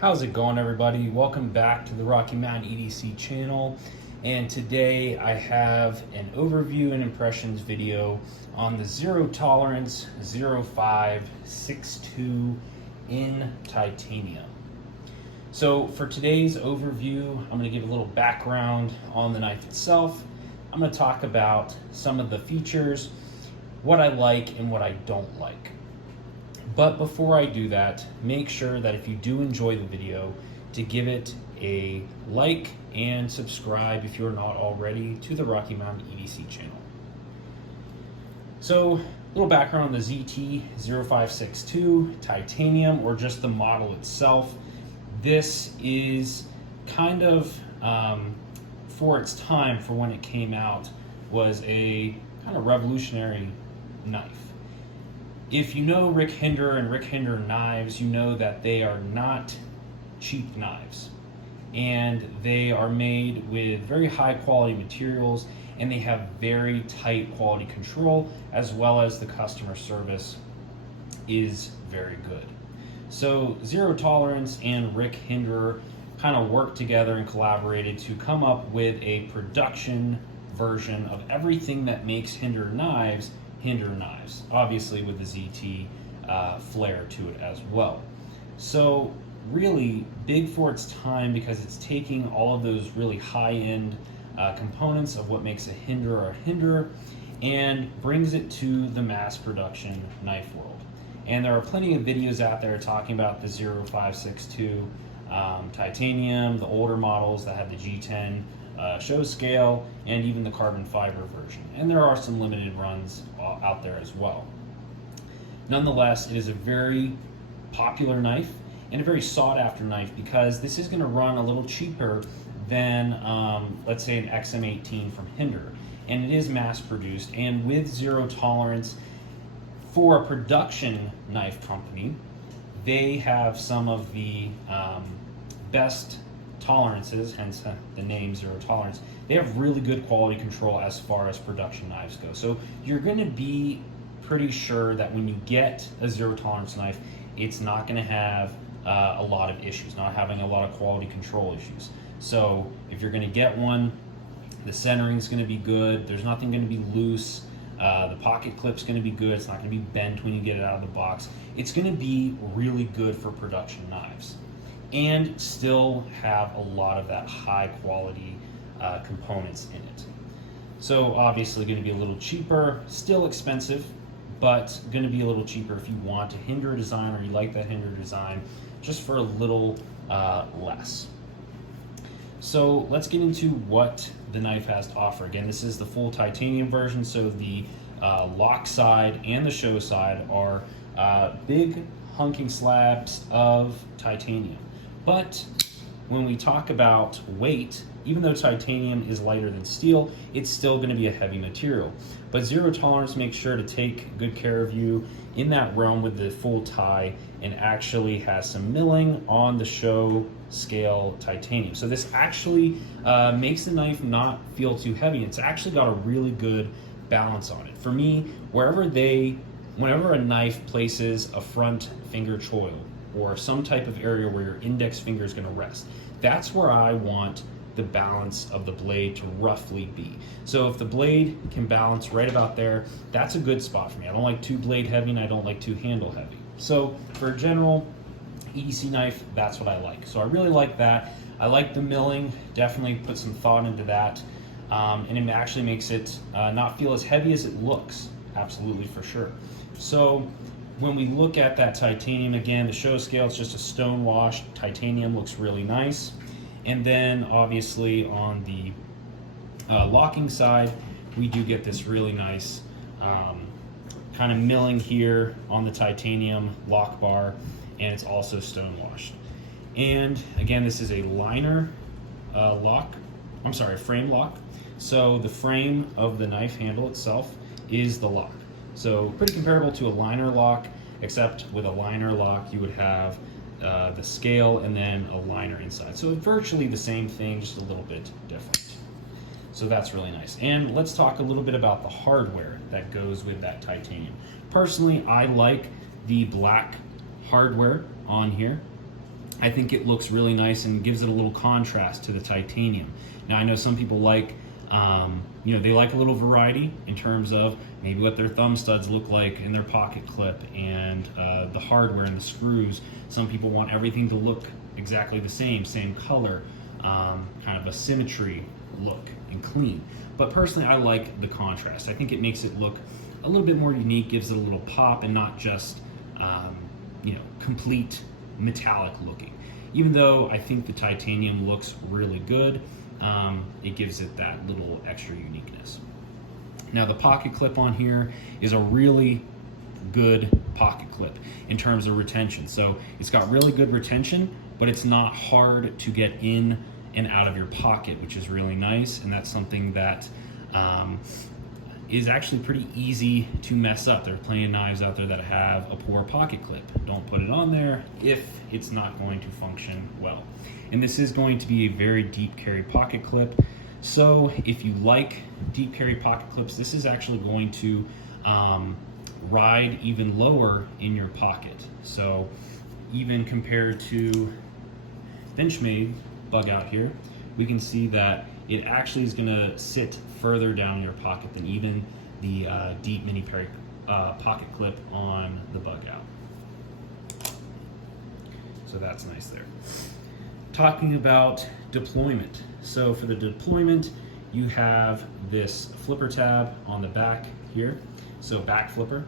How's it going, everybody? Welcome back to the Rocky Mountain EDC channel. And today I have an overview and impressions video on the Zero Tolerance 0562 in titanium. So for today's overview, I'm going to give a little background on the knife itself. I'm going to talk about some of the features, what I like and what I don't like. But before I do that, make sure that if you do enjoy the video, to give it a like and subscribe if you're not already to the Rocky Mountain EDC channel. So, a little background on the ZT0562 titanium, or just the model itself. This is kind of, for its time, for when it came out, was a kind of revolutionary knife. If you know Rick Hinder and Rick Hinder knives, you know that they are not cheap knives. And they are made with very high quality materials, and they have very tight quality control, as well as the customer service is very good. So Zero Tolerance and Rick Hinder kind of worked together and collaborated to come up with a production version of everything that makes Hinder knives, obviously with the ZT flair to it as well. So really big for its time, because it's taking all of those really high-end components of what makes a Hinder and brings it to the mass production knife world. And there are plenty of videos out there talking about the 0562 titanium, the older models that have the G10 show scale, and even the carbon fiber version. And there are some limited runs out there as well. Nonetheless, it is a very popular knife and a very sought after knife, because this is going to run a little cheaper than let's say an XM18 from Hinder, and it is mass produced. And with Zero Tolerance, for a production knife company, they have some of the best tolerances, hence the name Zero Tolerance. They have really good quality control as far as production knives go. So you're going to be pretty sure that when you get a Zero Tolerance knife, it's not going to have a lot of issues, not having a lot of quality control issues. So if you're going to get one, the centering is going to be good. There's nothing going to be loose. The pocket clip's going to be good. It's not going to be bent when you get it out of the box. It's going to be really good for production knives, and still have a lot of that high quality components in it. So obviously going to be a little cheaper, still expensive, but going to be a little cheaper if you want a Hinder design, or you like that Hinder design, just for a little less. So let's get into what the knife has to offer. Again, this is the full titanium version, so the lock side and the show side are big hunking slabs of titanium. But when we talk about weight, even though titanium is lighter than steel, it's still going to be a heavy material. But Zero Tolerance makes sure to take good care of you in that realm with the full tie, and actually has some milling on the show scale titanium. So this actually makes the knife not feel too heavy. It's actually got a really good balance on it. For me, whenever a knife places a front finger choil, or some type of area where your index finger is going to rest, that's where I want the balance of the blade to roughly be. So if the blade can balance right about there, that's a good spot for me. I don't like too blade heavy, and I don't like too handle heavy. So for a general EDC knife, that's what I like. So I really like that. I like the milling, definitely put some thought into that. And it actually makes it not feel as heavy as it looks, absolutely, for sure. So when we look at that titanium, again, the show scale, it's just a stone washed titanium, looks really nice. And then obviously on the locking side, we do get this really nice kind of milling here on the titanium lock bar, and it's also stone washed. And again, this is a liner frame lock. So the frame of the knife handle itself is the lock. So pretty comparable to a liner lock, except with a liner lock you would have the scale and then a liner inside. So virtually the same thing, just a little bit different. So that's really nice. And let's talk a little bit about the hardware that goes with that titanium. Personally, I like the black hardware on here. I think it looks really nice and gives it a little contrast to the titanium. Now I know some people like, they like a little variety in terms of maybe what their thumb studs look like in their pocket clip and the hardware and the screws. Some people want everything to look exactly the same color, kind of a symmetry look and clean. But personally, I like the contrast. I think it makes it look a little bit more unique, gives it a little pop, and not just complete metallic looking. Even though I think the titanium looks really good, it gives it that little extra uniqueness. Now the pocket clip on here is a really good pocket clip in terms of retention. So it's got really good retention, but it's not hard to get in and out of your pocket, which is really nice. And that's something that is actually pretty easy to mess up. There are plenty of knives out there that have a poor pocket clip. Don't put it on there if it's not going to function well. And this is going to be a very deep carry pocket clip. So if you like deep carry pocket clips, this is actually going to ride even lower in your pocket. So even compared to Benchmade bug out here, we can see that it actually is going to sit further down in your pocket than even the deep mini carry pocket clip on the bug out. So that's nice there. Talking about deployment. So for the deployment, you have this flipper tab on the back here. So back flipper.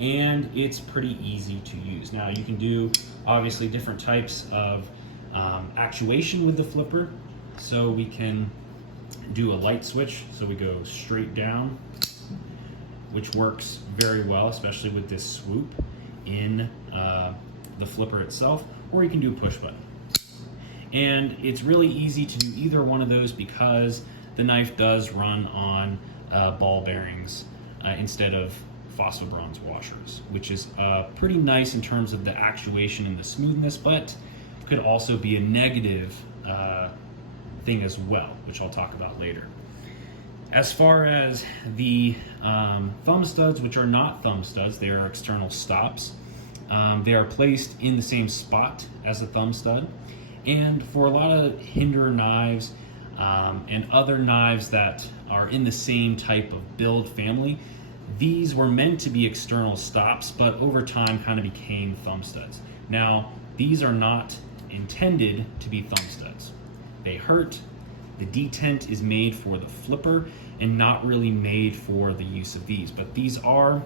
And it's pretty easy to use. Now you can do obviously different types of actuation with the flipper. So we can do a light switch. So we go straight down, which works very well, especially with this swoop in the flipper itself, or you can do a push button. And it's really easy to do either one of those because the knife does run on ball bearings instead of fossil bronze washers, which is pretty nice in terms of the actuation and the smoothness, but could also be a negative thing as well, which I'll talk about later. As far as the thumb studs, which are not thumb studs, they are external stops. They are placed in the same spot as a thumb stud. And for a lot of hinder knives and other knives that are in the same type of build family, these were meant to be external stops, but over time kind of became thumb studs. Now, these are not intended to be thumb studs. They hurt. The detent is made for the flipper and not really made for the use of these, but these are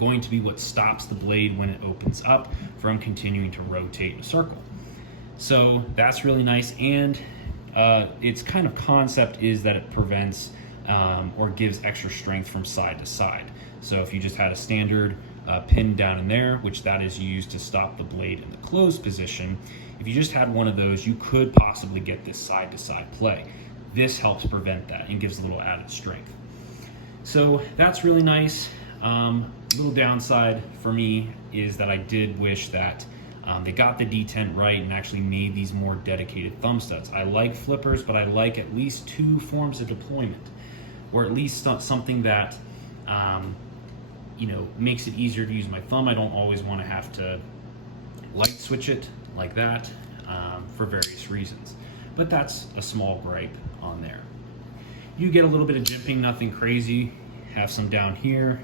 going to be what stops the blade when it opens up from continuing to rotate in a circle. So that's really nice, and its kind of concept is that it prevents or gives extra strength from side to side. So if you just had a standard pin down in there, which that is used to stop the blade in the closed position, if you just had one of those, you could possibly get this side to side play. This helps prevent that and gives a little added strength. So that's really nice. Little downside for me is that I did wish that they got the detent right and actually made these more dedicated thumb studs. I like flippers, but I like at least two forms of deployment, or at least something that makes it easier to use my thumb. I don't always want to have to light switch it like that for various reasons, but that's a small gripe on there. You get a little bit of jimping, nothing crazy. Have some down here,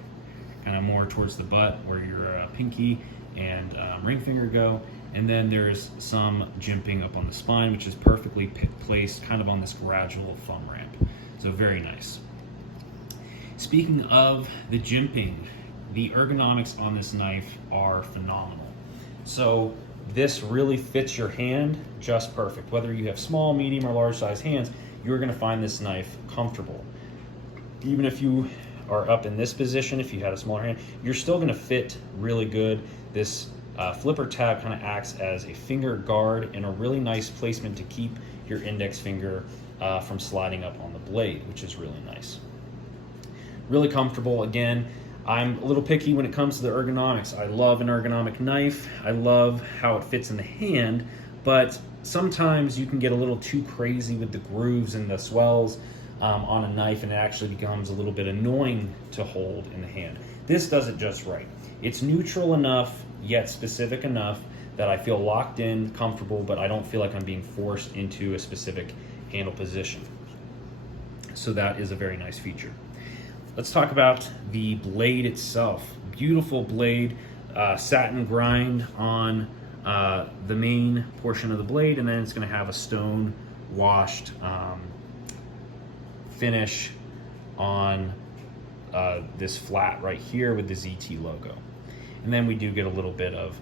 kind of more towards the butt where your pinky and ring finger go, and then there's some jimping up on the spine, which is perfectly placed kind of on this gradual thumb ramp. So very nice. Speaking of the jimping, the ergonomics on this knife are phenomenal. So this really fits your hand just perfect. Whether you have small, medium, or large size hands, you're going to find this knife comfortable. Even if you are up in this position, if you had a smaller hand, you're still going to fit really good. This flipper tab kind of acts as a finger guard and a really nice placement to keep your index finger from sliding up on the blade, which is really nice. Really comfortable. Again, I'm a little picky when it comes to the ergonomics. I love an ergonomic knife. I love how it fits in the hand, but sometimes you can get a little too crazy with the grooves and the swells on a knife, and it actually becomes a little bit annoying to hold in the hand. This does it just right. It's neutral enough, yet specific enough that I feel locked in, comfortable, but I don't feel like I'm being forced into a specific handle position. So that is a very nice feature. Let's talk about the blade itself. Beautiful blade, satin grind on the main portion of the blade, and then it's going to have a stone washed finish on this flat right here with the ZT logo. And then we do get a little bit of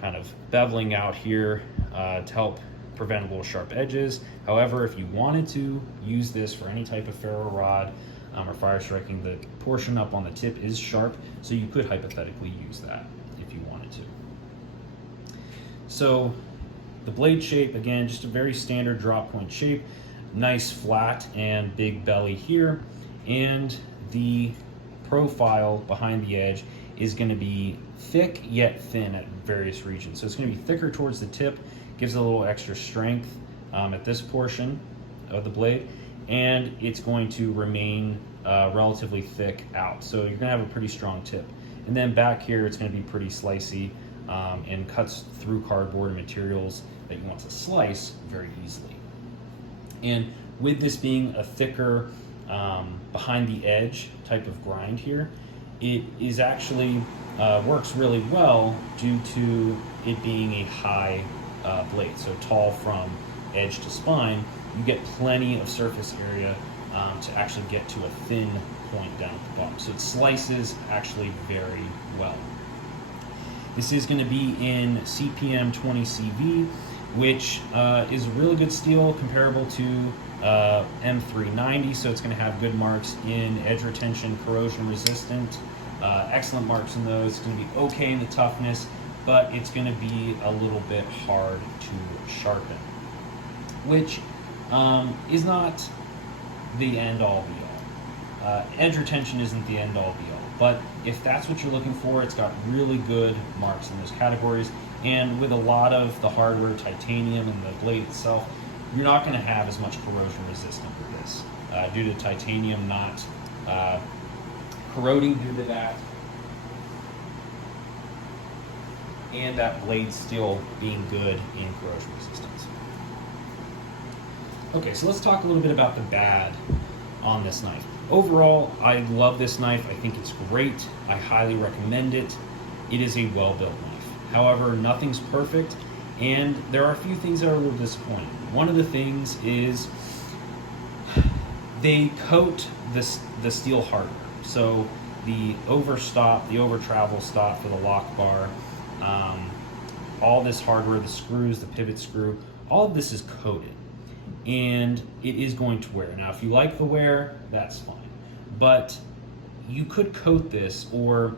kind of beveling out here to help prevent little sharp edges. However, if you wanted to use this for any type of ferro rod or fire striking, the portion up on the tip is sharp, so you could hypothetically use that if you wanted to. So the blade shape, again, just a very standard drop point shape, nice flat and big belly here, and the profile behind the edge is going to be thick yet thin at various regions. So it's going to be thicker towards the tip, gives it a little extra strength at this portion of the blade, and it's going to remain relatively thick out. So you're going to have a pretty strong tip. And then back here, it's going to be pretty slicey and cuts through cardboard materials that you want to slice very easily. And with this being a thicker behind the edge type of grind here, it is actually works really well due to it being a high blade, so tall from edge to spine. You get plenty of surface area to actually get to a thin point down at the bottom. So it slices actually very well. This is going to be in CPM 20 CV, which is a really good steel, comparable to M390, so it's going to have good marks in edge retention, corrosion resistant, excellent marks in those. It's going to be okay in the toughness, but it's going to be a little bit hard to sharpen, which is not the end all be all. Edge retention isn't the end all be all, but if that's what you're looking for, it's got really good marks in those categories. And with a lot of the hardware, titanium and the blade itself, you're not going to have as much corrosion resistant with this due to titanium not corroding due to that, and that blade still being good in corrosion resistance. Okay, so let's talk a little bit about the bad on this knife. Overall, I love this knife. I think it's great. I highly recommend it. It is a well-built knife. However, nothing's perfect, and there are a few things that are a little disappointing. One of the things is they coat the steel hardware. So the overstop, the over travel stop for the lock bar, all this hardware, the screws, the pivot screw, all of this is coated, and it is going to wear. Now, if you like the wear, that's fine, but you could coat this or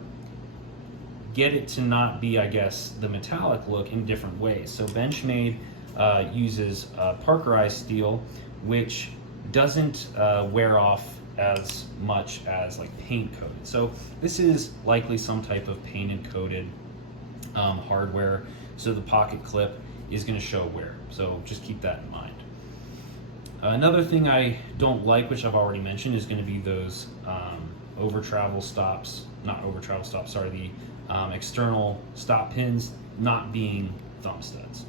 get it to not be, I guess, the metallic look in different ways. So Benchmade uses parkerized steel, which doesn't wear off as much as like paint coated. So this is likely some type of painted coated hardware. So the pocket clip is going to show wear. So just keep that in mind. Another thing I don't like, which I've already mentioned, is going to be those over travel stops, not over travel stops, sorry, the external stop pins not being thumb studs.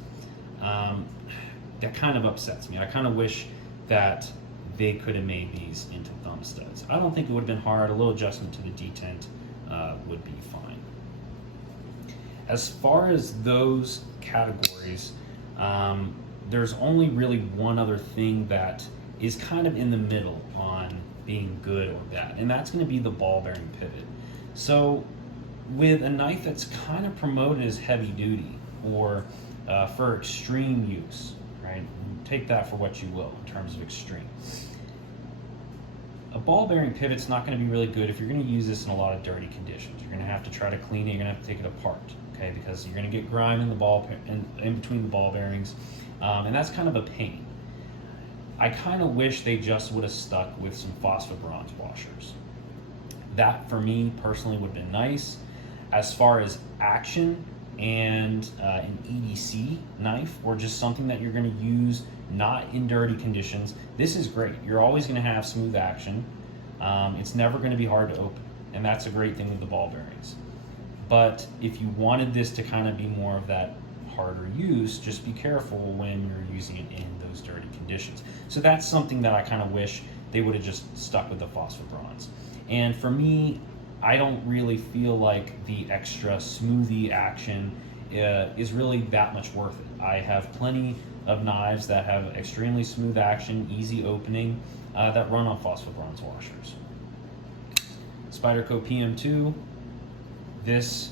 That kind of upsets me. I kind of wish that they could have made these into thumb studs. I don't think it would have been hard. A little adjustment to the detent would be fine. As far as those categories, there's only really one other thing that is kind of in the middle on being good or bad, and that's going to be the ball bearing pivot. So with a knife that's kind of promoted as heavy duty or for extreme use, right? Take that for what you will in terms of extreme. A ball bearing pivot's not going to be really good if you're going to use this in a lot of dirty conditions. You're going to have to try to clean it. You're going to have to take it apart, okay? Because you're going to get grime in the ball in between the ball bearings, and that's kind of a pain. I kind of wish they just would have stuck with some phosphobronze washers. That, for me personally, would have been nice. As far as action and an EDC knife, or just something that you're going to use not in dirty conditions, this is great. You're always going to have smooth action. It's never going to be hard to open, and that's a great thing with the ball bearings. But if you wanted this to kind of be more of that harder use, just be careful when you're using it in those dirty conditions. So that's something that I kind of wish they would have just stuck with the phosphor bronze. And for me, I don't really feel like the extra smoothie action is really that much worth it. I have plenty of knives that have extremely smooth action, easy opening, that run on phosphor bronze washers. Spyderco PM2, this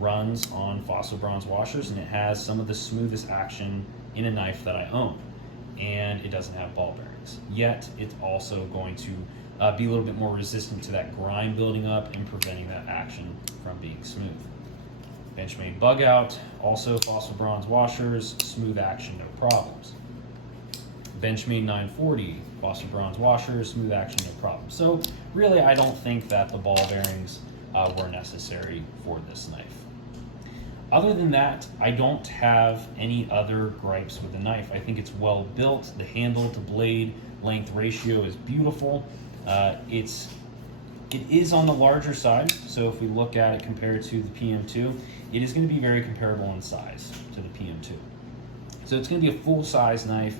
runs on phosphor bronze washers, and it has some of the smoothest action in a knife that I own, and it doesn't have ball bearings. Yet it's also going to be a little bit more resistant to that grime building up and preventing that action from being smooth. Benchmade bug out, also phosphor bronze washers, smooth action, no problems. Benchmade 940, phosphor bronze washers, smooth action, no problem. So really, I don't think that the ball bearings were necessary for this knife. Other than that, I don't have any other gripes with the knife. I think it's well built. The handle to blade length ratio is beautiful. It is on the larger side, so if we look at it compared to the PM2, it is going to be very comparable in size to the PM2. So it's going to be a full-size knife,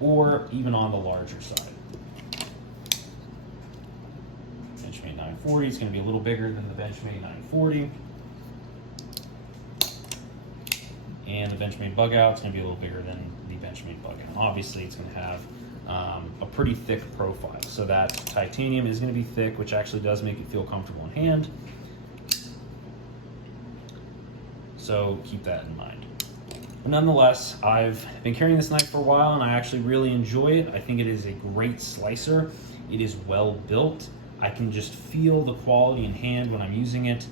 or even on the larger side. Benchmade 940 is going to be a little bigger than the Benchmade 940. And the Benchmade bug out is going to be a little bigger than the Benchmade bug out. Obviously, it's going to have a pretty thick profile. So that titanium is going to be thick, which actually does make it feel comfortable in hand. So keep that in mind. But nonetheless, I've been carrying this knife for a while, and I actually really enjoy it. I think it is a great slicer. It is well built. I can just feel the quality in hand when I'm using it.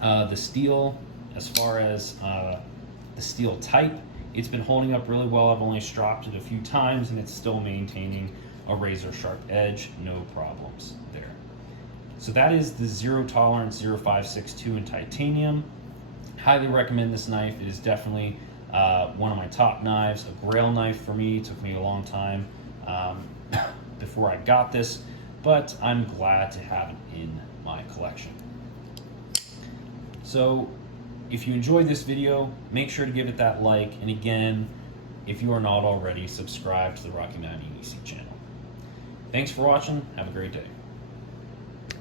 The steel, as far as the steel type, it's been holding up really well. I've only stropped it a few times, and it's still maintaining a razor sharp edge. No problems there. So that is the Zero Tolerance 0562 in titanium. Highly recommend this knife. It is definitely one of my top knives, a grail knife for me. It took me a long time before I got this, but I'm glad to have it in my collection. So if you enjoyed this video, make sure to give it that like, and again, if you are not already, subscribe to the Rocky Mountain EDC channel. Thanks for watching. Have a great day.